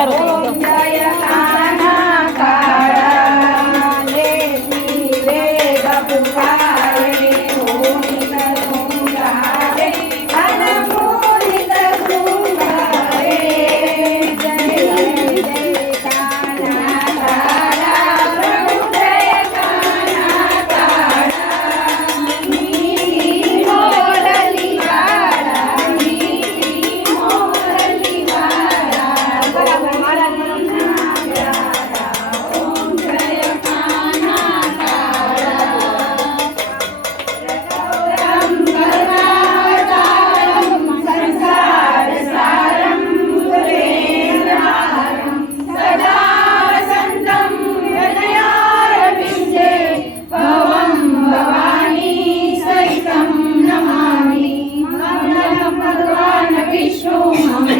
સારું થયું. જય કાના કાળા લેતી રે બપુકારે મોહિત શૃંગારે અનમોહિત શૃંગારે જય જય કાના કાળા પ્રભુ જય કાના કાળા મીઠી મોરલી વાળા મીઠી મોરલી વાળા બરાબર મારા મનના પ્યારા ઓમ જય કાના કાળા રઘુરામ કરુણાવતારમ સંસાર સારમ સુરેન્દ્રહારમ સદા વસંતમ હૃદયારવિંદે ભવમ ભવાની સહિતમ નમામિ મંગલમ ભગવાન વિષ્ણુ મંગલમ